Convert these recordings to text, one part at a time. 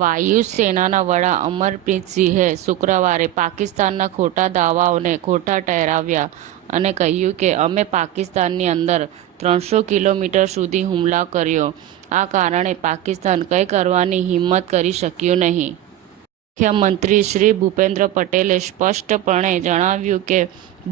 વાયુસેનાના વડા અમરપ્રીતસિંહે શુક્રવારે પાકિસ્તાનના ખોટા દાવાઓને ખોટા ઠેરવ્યા અને કહ્યું કે અમે પાકિસ્તાનની અંદર 300 કિલોમીટર સુધી હુમલો કર્યો. આ કારણે પાકિસ્તાન કંઈ કરવાની હિંમત કરી શક્યું નહીં. મુખ્યમંત્રી શ્રી ભૂપેન્દ્ર પટેલે સ્પષ્ટપણે જણાવ્યું કે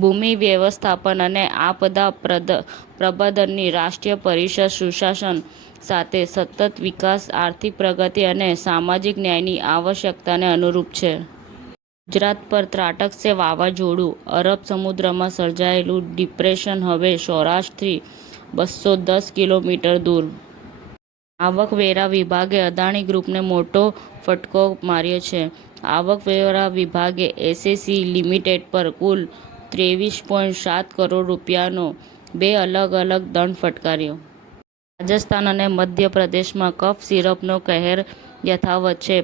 ભૂમિ વ્યવસ્થાપન અને આપદા પ્રબંધનની રાષ્ટ્રીય પરિષદ સુશાસન સાથે સતત વિકાસ, આર્થિક પ્રગતિ અને સામાજિક ન્યાયની આવશ્યકતાને અનુરૂપ છે. ગુજરાત પર ત્રાટકશે વાવાઝોડું, અરબ સમુદ્રમાં સર્જાયેલું ડિપ્રેશન હવે સૌરાષ્ટ્રથી 210 કિલોમીટર દૂર. આવકવેરા વિભાગે અદાણી ગ્રુપને મોટો ફટકો માર્યો છે. આવકવેરા વિભાગે એસએસસી લિમિટેડ પર કુલ 23.7 કરોડ રૂપિયાનો 2 અલગ અલગ દંડ ફટકાર્યો. રાજસ્થાન અને મધ્યપ્રદેશમાં કફ સિરપનો કહેર યથાવત છે.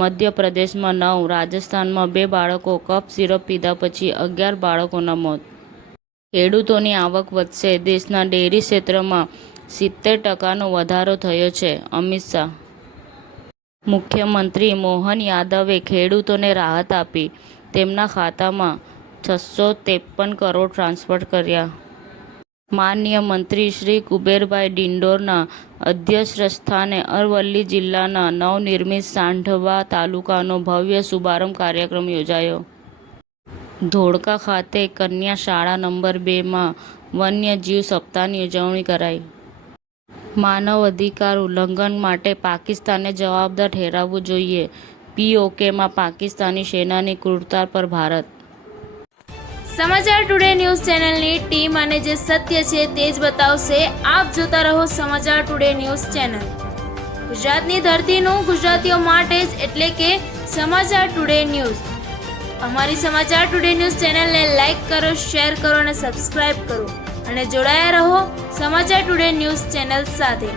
મધ્યપ્રદેશમાં 9, રાજસ્થાનમાં 2 બાળકો કફ સિરપ પીધા પછી 11 બાળકોના મોત. ખેડૂતોની આવક વધશે, દેશના ડેરી ક્ષેત્રમાં 70% વધારો થયો છે. અમિત શાહ. મુખ્યમંત્રી મોહન યાદવે ખેડૂતોને રાહત આપી, તેમના ખાતામાં 653 કરોડ ટ્રાન્સફર કર્યા. માનનીય મંત્રી શ્રી કુબેરભાઈ ડિંડોરના અધ્યક્ષસ્થાને અરવલ્લી જિલ્લાના નવનિર્મિત સાંઢવા તાલુકાનો ભવ્ય શુભારંભ કાર્યક્રમ યોજાયો. ધોળકા ખાતે કન્યા શાળા નંબર 2માં વન્યજીવ સપ્તાહની ઉજવણી કરાઈ. માનવ અધિકાર ઉલ્લંઘન માટે પાકિસ્તાનને જવાબદાર ઠેરવવું જોઈએ. પીઓકેમાં પાકિસ્તાની સેનાની ક્રૂરતા પર ભારત. સમાચાર ટુડે ન્યૂઝ ચેનલની ટીમ અને જે સત્ય છે તે જ બતાવશે. આપ જોતા રહો સમાચાર ટુડે ન્યૂઝ ચેનલ. ગુજરાતની ધરતીનું ગુજરાતીઓ માટે જ, એટલે કે સમાચાર ટુડે ન્યૂઝ. અમારી સમાચાર ટુડે ન્યૂઝ ચેનલને લાઈક કરો, શેર કરો અને સબસ્ક્રાઇબ કરો અને જોડાયા રહો સમાચાર ટુડે ન્યૂઝ ચેનલ સાથે.